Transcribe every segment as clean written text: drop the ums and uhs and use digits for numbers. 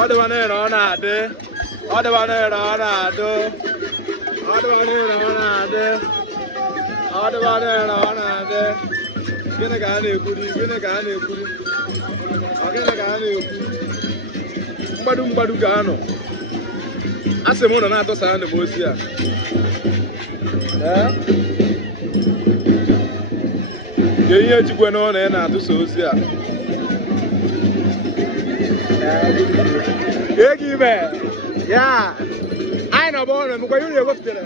Ọ dịwa n'ịrọ ọ na-adị. Ọ dịwa n'ịrọ ọ na-adị. Ọ dịwa n'ịrọ ọ na-adị. Ọ dịwa n'ịrọ ọ na-adị. Gịnị ka a na-ekwuri? Gịnị ka a na-ekwuri? Ọ gịnị ka a na-ekwu? Mgbadu ka anọ. A sị m ụlọ na-atọsa anụ m ozi a. Ke ihe ejikwe n'ụlọ ị na-atụsa ozi a. Ego ime ya anyị nọ bọọlụ mgbe ihe unu ewepụtara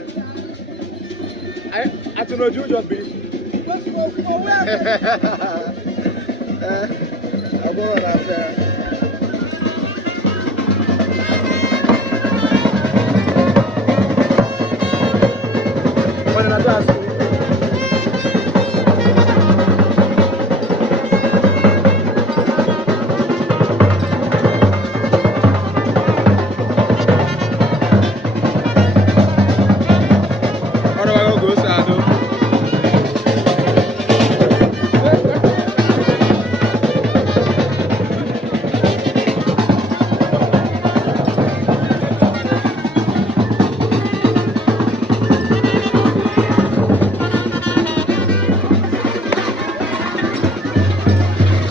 atụ n'oju ụjọ biri ọ bụrụ na afọ ya